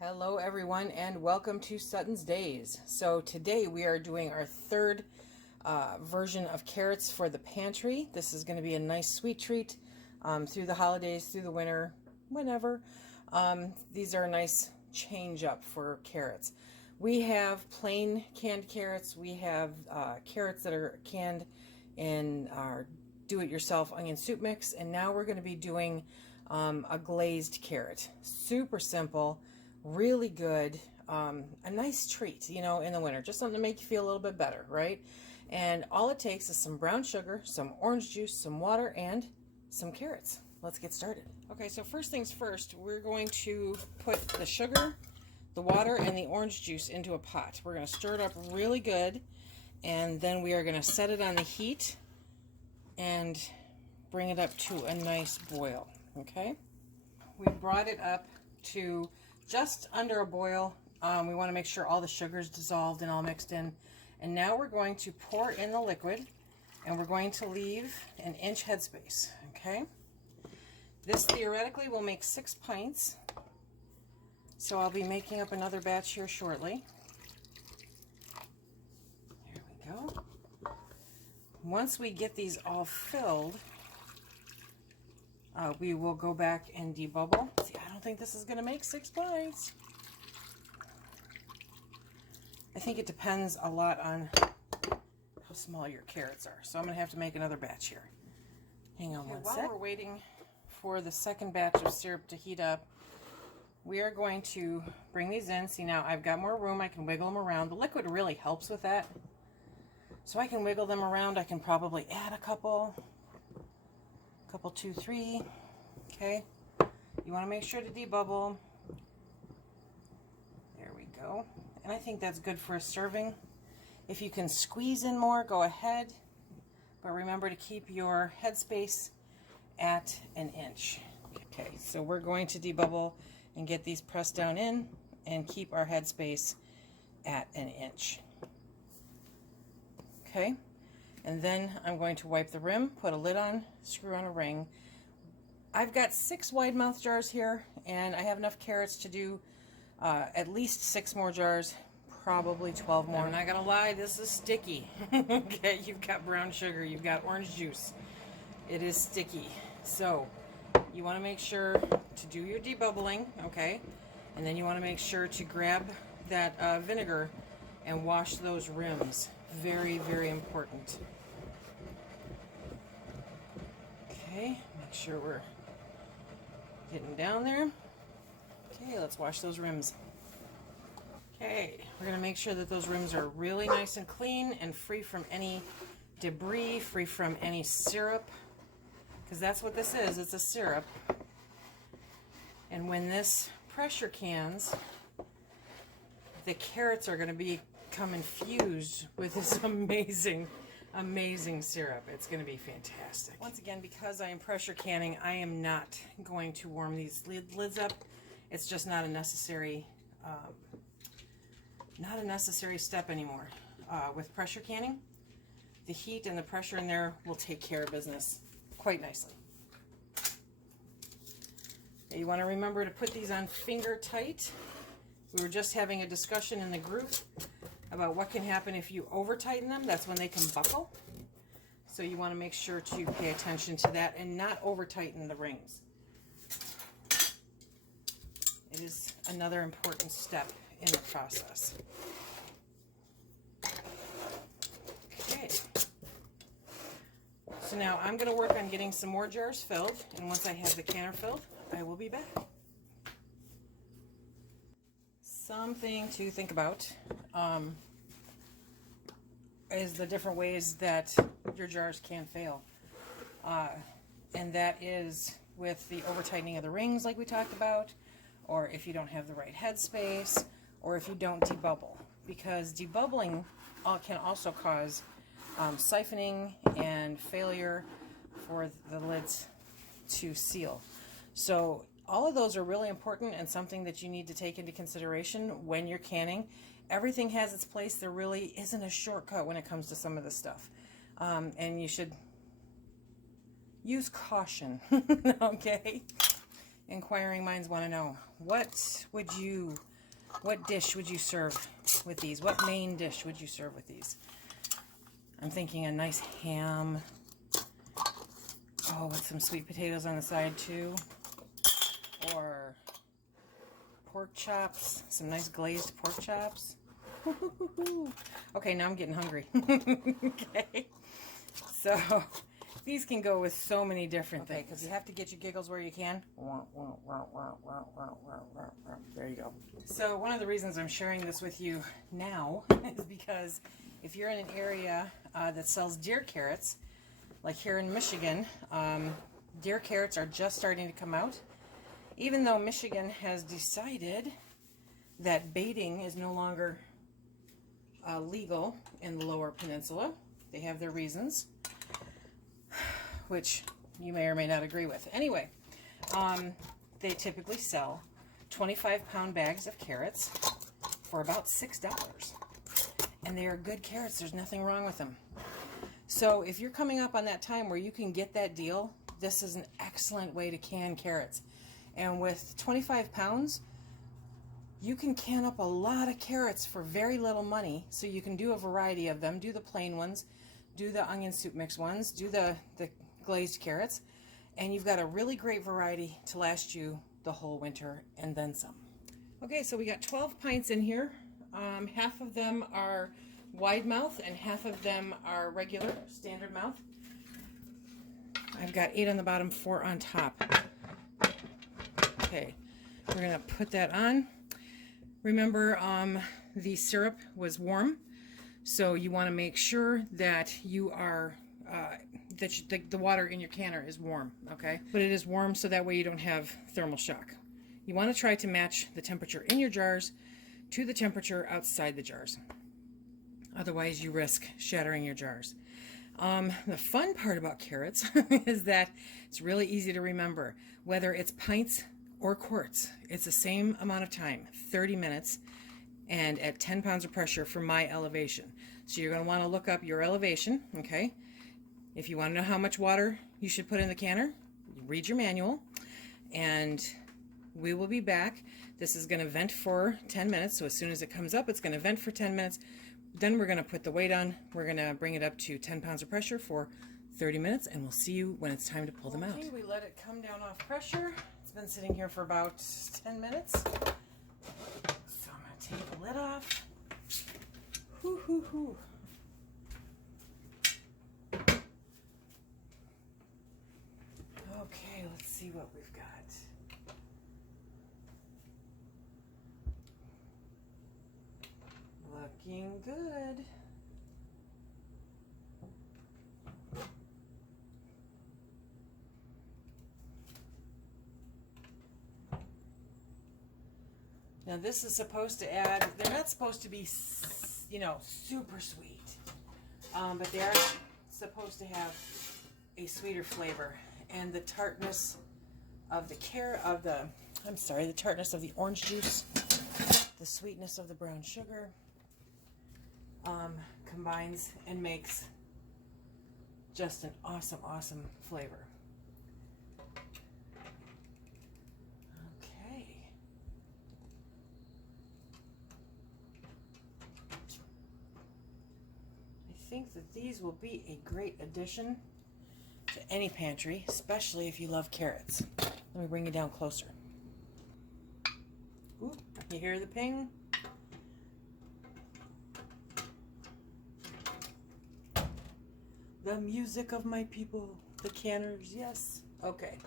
Hello everyone and welcome to SuttonsDaze. So today we are doing our third version of carrots for the pantry. This is going to be a nice sweet treat through the holidays, through the winter, whenever. These are a nice change up for carrots. We have plain canned carrots. We have carrots that are canned in our do-it-yourself onion soup mix. And now we're going to be doing a glazed carrot. Super simple. Really good, a nice treat, you know, in the winter. Just something to make you feel a little bit better, right? And all it takes is some brown sugar, some orange juice, some water, and some carrots. Let's get started. Okay, so first things first, we're going to put the sugar, the water, and the orange juice into a pot. We're going to stir it up really good, and then we are going to set it on the heat and bring it up to a nice boil, okay? We brought it up to just under a boil. We want to make sure all the sugar is dissolved and all mixed in. And now we're going to pour in the liquid, and we're going to leave an inch headspace, okay? This theoretically will make 6 pints, so I'll be making up another batch here shortly. There we go. Once we get these all filled, we will go back and debubble. See, I don't think this is going to make 6 pints. I think it depends a lot on how small your carrots are. So I'm going to have to make another batch here. Hang on one sec. While we're waiting for the second batch of syrup to heat up, we are going to bring these in. See, now I've got more room. I can wiggle them around. The liquid really helps with that. So I can wiggle them around. I can probably add a couple, 2, 3, okay? You want to make sure to debubble. There we go. And I think that's good for a serving. If you can squeeze in more, go ahead. But remember to keep your headspace at an inch. Okay, so we're going to debubble and get these pressed down in and keep our headspace at an inch. Okay? And then I'm going to wipe the rim, put a lid on, screw on a ring. I've got 6 wide mouth jars here, and I have enough carrots to do at least 6 more jars, probably 12 more. I'm not gonna lie, this is sticky. Okay, you've got brown sugar, you've got orange juice. It is sticky. So you wanna make sure to do your debubbling, okay? And then you wanna make sure to grab that vinegar and wash those rims. Very, very important. Okay, make sure we're getting down there. Okay, let's wash those rims. Okay, we're going to make sure that those rims are really nice and clean and free from any debris, free from any syrup, because that's what this is. It's a syrup. And when this pressure cans, the carrots are going to become infused with this amazing syrup. It's going to be fantastic. Once again, because I am pressure canning, I am not going to warm these lids up. It's just not a necessary step anymore. With pressure canning, the heat and the pressure in there will take care of business quite nicely. Okay, you want to remember to put these on finger tight. We were just having a discussion in the group about what can happen if you over tighten them. That's when they can buckle. So you want to make sure to pay attention to that and not over tighten the rings. It is another important step in the process. Okay. So now I'm going to work on getting some more jars filled, and once I have the canner filled, I will be back. Something to think about is the different ways that your jars can fail. And that is with the over tightening of the rings like we talked about, or if you don't have the right headspace, or if you don't debubble. Because debubbling can also cause siphoning and failure for the lids to seal. So all of those are really important and something that you need to take into consideration when you're canning. Everything has its place. There really isn't a shortcut when it comes to some of this stuff. And you should use caution, okay? inquiring minds want to know, what dish would you serve with these? What main dish would you serve with these? I'm thinking a nice ham. Oh, with some sweet potatoes on the side too. Or pork chops, some nice glazed pork chops. Okay, now I'm getting hungry. Okay, so these can go with so many different things. Because you have to get your giggles where you can. There you go. So one of the reasons I'm sharing this with you now is because if you're in an area that sells deer carrots, like here in Michigan, deer carrots are just starting to come out. Even though Michigan has decided that baiting is no longer legal in the Lower Peninsula. They have their reasons, which you may or may not agree with. Anyway, they typically sell 25-pound bags of carrots for about $6. And they are good carrots. There's nothing wrong with them. So if you're coming up on that time where you can get that deal, this is an excellent way to can carrots. And with 25 pounds, you can can up a lot of carrots for very little money. So you can do a variety of them. Do the plain ones, do the onion soup mix ones, do the glazed carrots, and you've got a really great variety to last you the whole winter and then some. Okay, so we got 12 pints in here. Half of them are wide mouth and half of them are regular, standard mouth. I've got 8 on the bottom, 4 on top. Okay, we're gonna put that on. Remember, the syrup was warm, so you want to make sure that you are that the water in your canner is warm. Okay, but it is warm so that way you don't have thermal shock. You want to try to match the temperature in your jars to the temperature outside the jars. Otherwise, you risk shattering your jars. The fun part about carrots is that it's really easy to remember. Whether it's pints or quarts, it's the same amount of time, 30 minutes, and at 10 pounds of pressure for my elevation. So you're going to want to look up your elevation, okay? If you want to know how much water you should put in the canner, read your manual, and we will be back. This is going to vent for 10 minutes, so as soon as it comes up, it's going to vent for 10 minutes. Then we're going to put the weight on. We're going to bring it up to 10 pounds of pressure for 30 minutes, and we'll see you when it's time to pull them out. Okay, we let it come down off pressure. It's been sitting here for about 10 minutes. So I'm going to take the lid off. Hoo, hoo, hoo. Okay, let's see what we've got. Looking good. Now this is supposed to add, they're not supposed to be, you know, super sweet, but they are supposed to have a sweeter flavor. And the tartness of the the tartness of the orange juice, the sweetness of the brown sugar, combines and makes just an awesome, awesome flavor. Okay. I think that these will be a great addition to any pantry, especially if you love carrots. Let me bring you down closer. Ooh, you hear the ping? The music of my people, the canners, yes. Okay.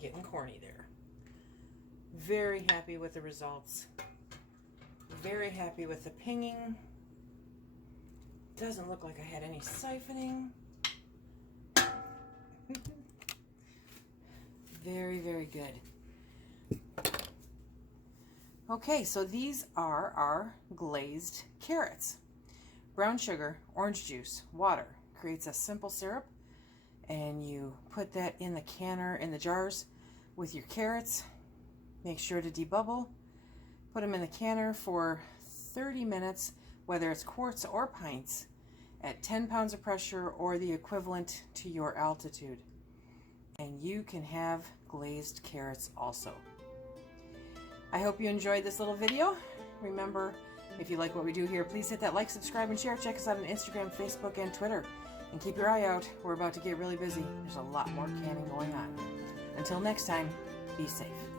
Getting corny there. Very happy with the results. Very happy with the pinging. Doesn't look like I had any siphoning. Very, very good. Okay, so these are our glazed carrots. Brown sugar, orange juice, water creates a simple syrup, and you put that in the canner, in the jars with your carrots. Make sure to debubble. Put them in the canner for 30 minutes, whether it's quarts or pints, at 10 pounds of pressure or the equivalent to your altitude. and you can have glazed carrots also. I hope you enjoyed this little video. Remember, if you like what we do here, please hit that like, subscribe, and share. Check us out on Instagram, Facebook, and Twitter. And keep your eye out. We're about to get really busy. There's a lot more canning going on. Until next time, be safe.